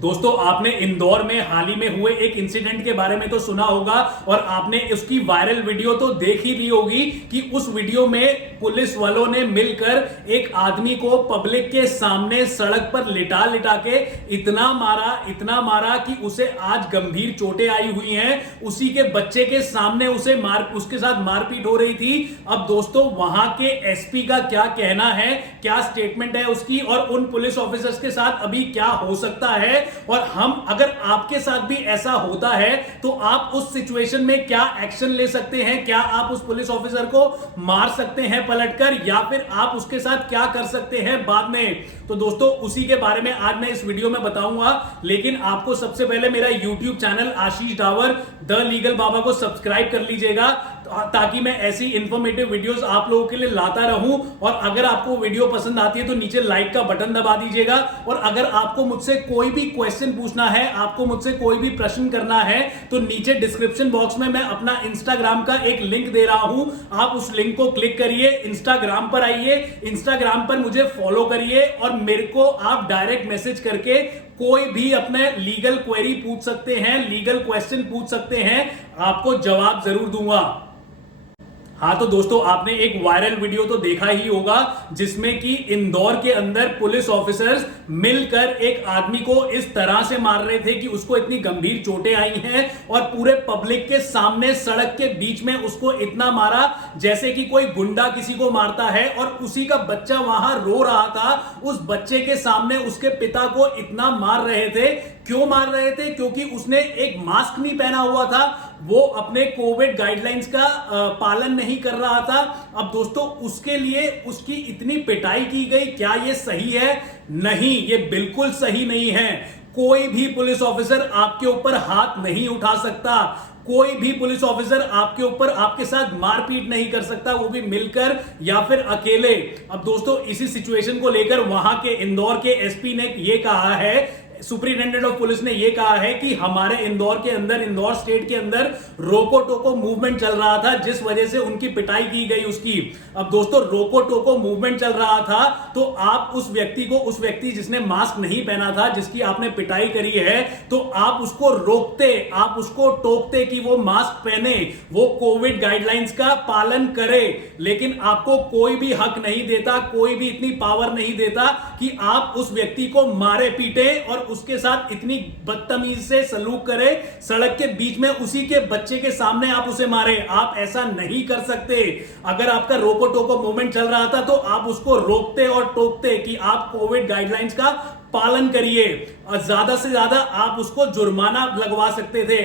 दोस्तों आपने इंदौर में हाल ही में हुए एक इंसिडेंट के बारे में तो सुना होगा और आपने उसकी वायरल वीडियो तो देख ही ली होगी कि उस वीडियो में पुलिस वालों ने मिलकर एक आदमी को पब्लिक के सामने सड़क पर लिटा लिटा के इतना मारा कि उसे आज गंभीर चोटें आई हुई हैं। उसी के बच्चे के सामने उसके साथ मारपीट हो रही थी। अब दोस्तों वहां के एसपी का क्या कहना है, क्या स्टेटमेंट है उसकी और उन पुलिस ऑफिसर्स के साथ अभी क्या हो सकता है, और हम अगर आपके साथ भी ऐसा होता है तो आप उस सिचुएशन में क्या एक्शन ले सकते हैं। क्या आप उस पुलिस ऑफिसर को मार सकते हैं पलटकर, या फिर आप उसके साथ क्या कर सकते हैं बाद में। तो दोस्तों उसी के बारे में आज मैं इस वीडियो में बताऊंगा। लेकिन आपको सबसे पहले मेरा YouTube channel Ashish Dawar the legal Baba को सब्सक्राइब कर लीजिएगा ताकि मैं ऐसी इंफॉर्मेटिव वीडियोस आप लोगों के लिए लाता रहूं। और अगर आपको वीडियो पसंद आती है तो नीचे लाइक का बटन दबा दीजिएगा। और अगर आपको मुझसे कोई भी क्वेश्चन पूछना है, आपको मुझसे कोई भी प्रश्न करना है, तो नीचे डिस्क्रिप्शन बॉक्स में मैं अपना इंस्टाग्राम का एक लिंक दे रहा हूं। आप उस लिंक को क्लिक करिए, इंस्टाग्राम पर आइए, इंस्टाग्राम पर मुझे फॉलो करिए और मेरे को आप डायरेक्ट मैसेज करके कोई भी अपने लीगल क्वेरी पूछ सकते हैं, लीगल क्वेश्चन पूछ सकते हैं, आपको जवाब जरूर दूंगा। हाँ तो दोस्तों आपने एक वायरल वीडियो तो देखा ही होगा जिसमें कि इंदौर के अंदर पुलिस ऑफिसर्स मिलकर एक आदमी को इस तरह से मार रहे थे कि उसको इतनी गंभीर चोटें आई हैं और पूरे पब्लिक के सामने सड़क के बीच में उसको इतना मारा जैसे कि कोई गुंडा किसी को मारता है। और उसी का बच्चा वहां रो रहा था, उस बच्चे के सामने उसके पिता को इतना मार रहे थे। क्यों मार रहे थे? क्योंकि उसने एक मास्क नहीं पहना हुआ था, वो अपने कोविड गाइडलाइंस का पालन नहीं कर रहा था। अब दोस्तों उसके लिए उसकी इतनी पिटाई की गई, क्या ये सही है? नहीं, ये बिल्कुल सही नहीं है। कोई भी पुलिस ऑफिसर आपके ऊपर हाथ नहीं उठा सकता, कोई भी पुलिस ऑफिसर आपके ऊपर आपके साथ मारपीट नहीं कर सकता, वो भी मिलकर या फिर अकेले। अब दोस्तों इसी सिचुएशन को लेकर वहां के इंदौर के एसपी ने ये कहा है, सुपरिटेंडेंट ऑफ पुलिस ने यह कहा है कि हमारे इंदौर के अंदर, इंदौर स्टेट के अंदर रोको टोको मूवमेंट चल रहा था जिस वजह से उनकी पिटाई की गई उसकी। अब दोस्तों रोको टोको मूवमेंट चल रहा था तो आप उस व्यक्ति जिसने मास्क नहीं पहना था, जिसकी आपने पिटाई करी है, तो आप उसको रोकते, आप उसको टोकते कि वो मास्क पहने, वो कोविड गाइडलाइंस का पालन करे। लेकिन आपको कोई भी हक नहीं देता, कोई भी इतनी पावर नहीं देता कि आप उस व्यक्ति को मारे पीटे और उसके साथ इतनी बदतमीज से सलूक करे, सड़क के बीच में उसी के बच्चे के सामने आप उसे मारे। आप ऐसा नहीं कर सकते। अगर आपका रोको टोको मूवमेंट चल रहा था तो आप उसको रोकते और टोकते कि आप कोविड गाइडलाइंस का पालन करिए, और ज्यादा से ज्यादा आप उसको जुर्माना लगवा सकते थे।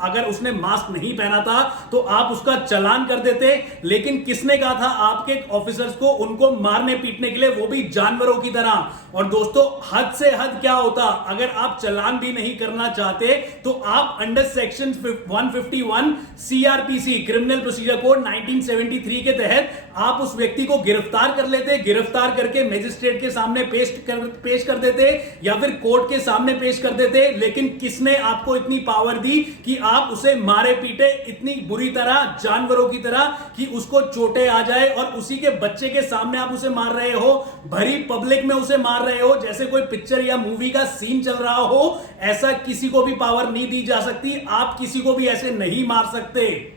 अगर उसने मास्क नहीं पहना था तो आप उसका चालान कर देते। लेकिन किसने कहा था आपके ऑफिसर्स को उनको मारने पीटने के लिए, वो भी जानवरों की तरह। और दोस्तों हद से हद क्या होता, अगर आप चालान भी नहीं करना चाहते तो आप under section 151 CrPC criminal procedure code 1973 के तहत आप उस व्यक्ति को गिरफ्तार कर लेते, गिरफ्तार करके मजिस्ट्रेट के सामने पेश कर देते या फिर कोर्ट के सामने पेश कर देते। लेकिन किसने आपको इतनी पावर दी कि आप उसे मारे पीटे इतनी बुरी तरह, जानवरों की तरह, कि उसको चोटें आ जाए और उसी के बच्चे के सामने आप उसे मार रहे हो, भरी पब्लिक में उसे मार रहे हो जैसे कोई पिक्चर या मूवी का सीन चल रहा हो। ऐसा किसी को भी पावर नहीं दी जा सकती, आप किसी को भी ऐसे नहीं मार सकते।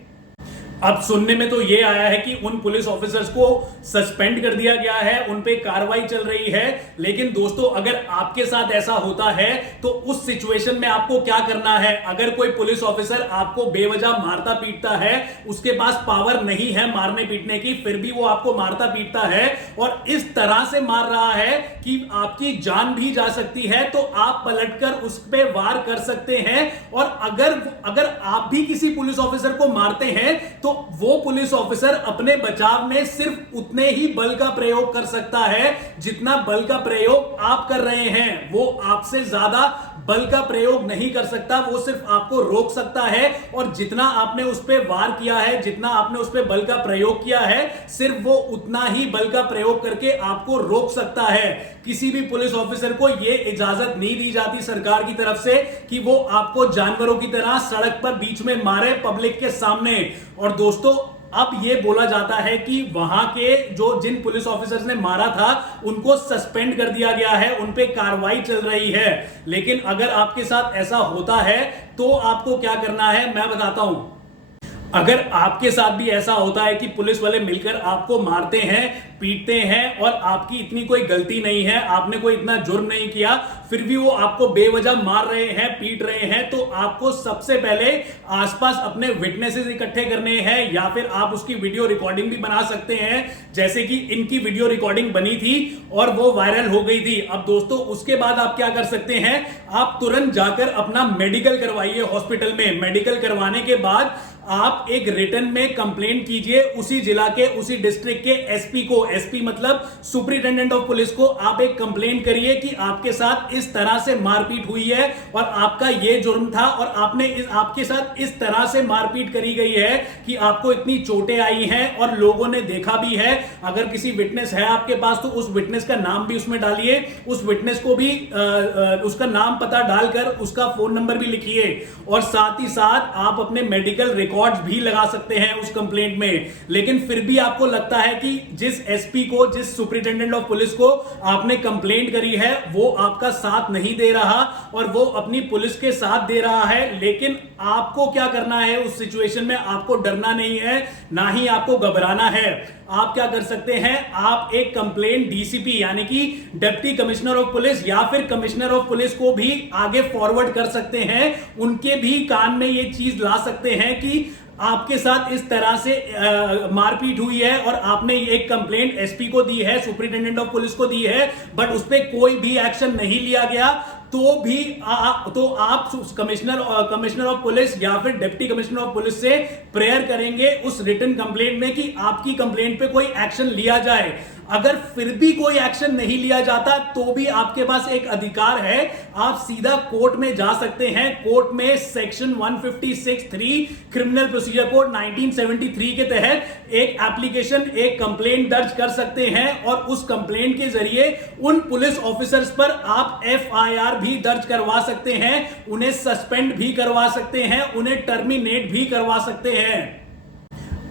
अब सुनने में तो यह आया है कि उन पुलिस ऑफिसर्स को सस्पेंड कर दिया गया है, उन पे कार्रवाई चल रही है। लेकिन दोस्तों अगर आपके साथ ऐसा होता है तो उस सिचुएशन में आपको क्या करना है? अगर कोई पुलिस ऑफिसर आपको बेवजह मारता पीटता है, उसके पास पावर नहीं है मारने पीटने की, फिर भी वो आपको मारता पीटता है और इस तरह से मार रहा है कि आपकी जान भी जा सकती है, तो आप पलटकर उस पर वार कर सकते हैं। और अगर आप भी किसी पुलिस ऑफिसर को मारते हैं तो वो पुलिस ऑफिसर अपने बचाव में सिर्फ उतने ही बल का प्रयोग कर सकता है जितना बल का प्रयोग आप कर रहे हैं। वो आपसे ज्यादा बल का प्रयोग नहीं कर सकता, वो सिर्फ आपको रोक सकता है। और जितना आपने उस पर वार किया है, जितना आपने उस पर बल का प्रयोग किया है, सिर्फ वो उतना ही बल का प्रयोग करके आपको रोक सकता है। किसी भी पुलिस ऑफिसर को यह इजाजत नहीं दी जाती सरकार की तरफ से कि वो आपको जानवरों की तरह सड़क पर बीच में मारे पब्लिक के सामने। और दोस्तों अब ये बोला जाता है कि वहां के जिन पुलिस ऑफिसर्स ने मारा था उनको सस्पेंड कर दिया गया है, उन पे कार्रवाई चल रही है। लेकिन अगर आपके साथ ऐसा होता है तो आपको क्या करना है मैं बताता हूं। अगर आपके साथ भी ऐसा होता है कि पुलिस वाले मिलकर आपको मारते हैं, पीटते हैं और आपकी इतनी कोई गलती नहीं है, आपने कोई इतना जुर्म नहीं किया, फिर भी वो आपको बेवजह मार रहे हैं, पीट रहे हैं, तो आपको सबसे पहले आसपास अपने विटनेसेस इकट्ठे करने हैं या फिर आप उसकी वीडियो रिकॉर्डिंग भी बना सकते हैं, जैसे कि इनकी वीडियो रिकॉर्डिंग बनी थी और वो वायरल हो गई थी। अब दोस्तों उसके बाद आप क्या कर सकते हैं, आप तुरंत जाकर अपना मेडिकल करवाइए हॉस्पिटल में। मेडिकल करवाने के बाद आप एक रिटन में कंप्लेंट कीजिए उसी जिला के, उसी डिस्ट्रिक्ट के एसपी को, एसपी मतलब सुपरिटेंडेंट ऑफ पुलिस को आप एक कंप्लेंट करिए कि आपके साथ इस तरह से मारपीट हुई है और आपका ये जुर्म था और आपके साथ इस तरह से मारपीट करी गई है कि आपको इतनी चोटें आई हैं और लोगों ने देखा भी है। अगर किसी विटनेस है आपके पास तो उस विटनेस का नाम भी उसमें डालिए, उस विटनेस को भी उसका नाम पता डालकर उसका फोन नंबर भी लिखिए और साथ ही साथ आप अपने मेडिकल रिकॉर्ड्स भी लगा सकते हैं उस कंप्लेंट में। लेकिन फिर भी आपको लगता है कि जिस एसपी को, जिस सुपरिटेंडेंट ऑफ पुलिस को आपने कंप्लेंट करी है वो आपका साथ नहीं दे रहा और वो अपनी पुलिस के साथ दे रहा है, लेकिन आपको क्या करना है उस सिचुएशन में, आपको डरना नहीं है, ना ही आपको घबराना है। आप क्या कर सकते हैं, आप एक कंप्लेंट डीसीपी यानी कि डिप्टी कमिश्नर ऑफ पुलिस या फिर कमिश्नर ऑफ पुलिस को भी आगे फॉरवर्ड कर सकते हैं, उनके भी कान में ये चीज ला सकते हैं कि आपके साथ इस तरह से मारपीट हुई है और आपने एक कंप्लेंट एसपी को दी है, सुपरिटेंडेंट ऑफ पुलिस को दी है, बट उस पर कोई भी एक्शन नहीं लिया गया, तो भी आप कमिश्नर ऑफ पुलिस या फिर डिप्टी कमिश्नर ऑफ पुलिस से प्रेयर करेंगे उस रिटन कंप्लेंट में कि आपकी कंप्लेंट पे कोई एक्शन लिया जाए। अगर फिर भी कोई एक्शन नहीं लिया जाता तो भी आपके पास एक अधिकार है, आप सीधा कोर्ट में जा सकते हैं। कोर्ट में सेक्शन 156(3) क्रिमिनल प्रोसीजर कोड 1973 के तहत एक एप्लीकेशन, एक कंप्लेंट दर्ज कर सकते हैं और उस कंप्लेंट के जरिए उन पुलिस ऑफिसर्स पर आप एफआईआर भी दर्ज करवा सकते हैं, उन्हें सस्पेंड भी करवा सकते हैं, उन्हें टर्मिनेट भी करवा सकते हैं।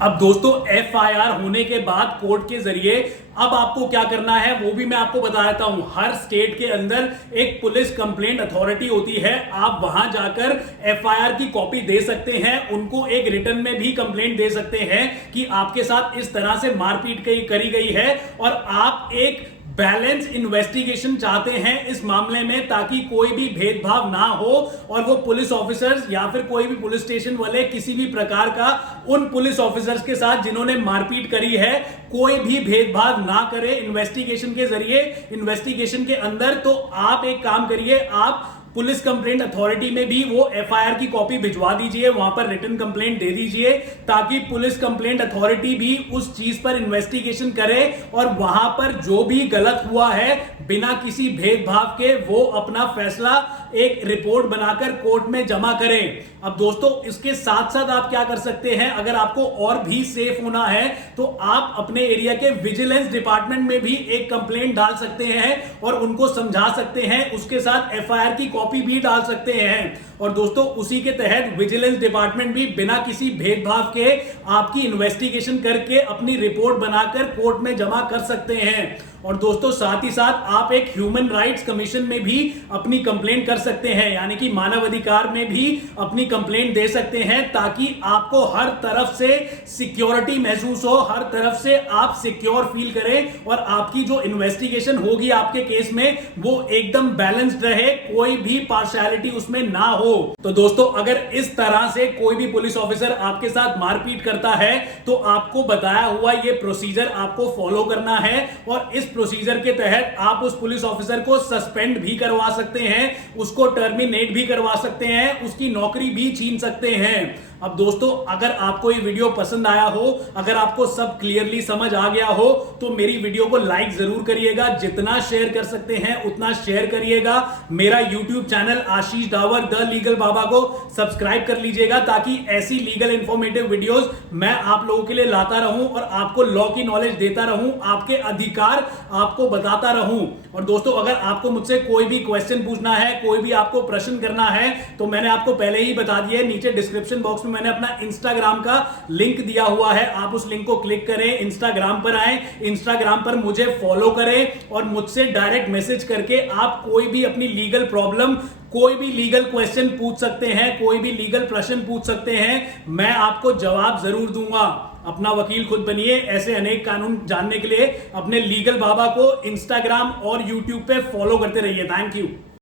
अब दोस्तों एफआईआर होने के बाद कोर्ट के जरिए अब आपको क्या करना है वो भी मैं आपको बता देता हूं। हर स्टेट के अंदर एक पुलिस कंप्लेंट अथॉरिटी होती है, आप वहां जाकर एफआईआर की कॉपी दे सकते हैं, उनको एक रिटन में भी कंप्लेंट दे सकते हैं कि आपके साथ इस तरह से मारपीट करी गई है और आप एक बैलेंस इन्वेस्टिगेशन चाहते हैं इस मामले में ताकि कोई भी भेदभाव ना हो और वो पुलिस ऑफिसर्स या फिर कोई भी पुलिस स्टेशन वाले किसी भी प्रकार का उन पुलिस ऑफिसर्स के साथ जिन्होंने मारपीट करी है कोई भी भेदभाव ना करे इन्वेस्टिगेशन के जरिए, इन्वेस्टिगेशन के अंदर। तो आप एक काम करिए, आप पुलिस कंप्लेंट अथॉरिटी में भी वो एफआईआर की कॉपी भिजवा दीजिए, वहां पर रिटन कंप्लेंट दे दीजिए ताकि पुलिस कंप्लेंट अथॉरिटी भी उस चीज पर इन्वेस्टिगेशन करे और वहां पर जो भी गलत हुआ है बिना किसी भेदभाव के वो अपना फैसला एक रिपोर्ट बनाकर कोर्ट में जमा करें। अब दोस्तों इसके साथ साथ आप क्या कर सकते हैं, अगर आपको और भी सेफ होना है तो आप अपने एरिया के विजिलेंस डिपार्टमेंट में भी एक कंप्लेंट डाल सकते हैं और उनको समझा सकते हैं, उसके साथ एफआईआर की कॉपी भी डाल सकते हैं। और दोस्तों उसी के तहत विजिलेंस डिपार्टमेंट भी बिना किसी भेदभाव के आपकी इन्वेस्टिगेशन करके अपनी रिपोर्ट बनाकर कोर्ट में जमा कर सकते हैं। और दोस्तों साथ ही साथ आप एक ह्यूमन राइट्स कमीशन में भी अपनी कंप्लेंट कर सकते हैं, यानी कि मानव अधिकार में भी अपनी कंप्लेंट दे सकते हैं ताकि आपको हर तरफ से सिक्योरिटी महसूस हो, हर तरफ से आप सिक्योर फील करें और आपकी जो इन्वेस्टिगेशन होगी आपके केस में वो एकदम बैलेंस्ड रहे, कोई भी पार्शियलिटी उसमें ना हो। तो दोस्तों अगर इस तरह से कोई भी पुलिस ऑफिसर आपके साथ मारपीट करता है तो आपको बताया हुआ ये प्रोसीजर आपको फॉलो करना है और इस प्रोसीजर के तहत आप उस पुलिस ऑफिसर को सस्पेंड भी करवा सकते हैं, उसको टर्मिनेट भी करवा सकते हैं, उसकी नौकरी भी छीन सकते हैं। अब दोस्तों अगर आपको ये वीडियो पसंद आया हो, अगर आपको सब क्लियरली समझ आ गया हो तो मेरी वीडियो को लाइक जरूर करिएगा, जितना शेयर कर सकते हैं उतना शेयर करिएगा। मेरा YouTube channel Ashish Dawar the legal Baba को सब्सक्राइब कर लीजिएगा ताकि ऐसी लीगल इंफॉर्मेटिव वीडियोस मैं आप लोगों के लिए लाता रहूं और आपको लॉ की नॉलेज देता रहूं, आपके अधिकार आपको बताता रहूं। और दोस्तों अगर आपको मुझसे कोई भी क्वेश्चन पूछना है, कोई भी आपको प्रश्न करना है तो मैंने आपको पहले ही बता दिया है, नीचे डिस्क्रिप्शन बॉक्स में मैंने अपना इंस्टाग्राम का लिंक दिया हुआ है, आप उस लिंक को क्लिक करें, इंस्टाग्राम पर आए, इंस्टाग्राम पर मुझे फॉलो करें और मुझसे डायरेक्ट मैसेज करके आप कोई भी अपनी लीगल प्रॉब्लम, कोई भी लीगल क्वेश्चन पूछ सकते हैं, कोई भी लीगल प्रश्न पूछ सकते हैं, मैं आपको जवाब जरूर दूंगा। अपना वकील खुद बनिए। ऐसे अनेक कानून जानने के लिए अपने लीगल बाबा को इंस्टाग्राम और यूट्यूब पे फॉलो करते रहिए। Thank you.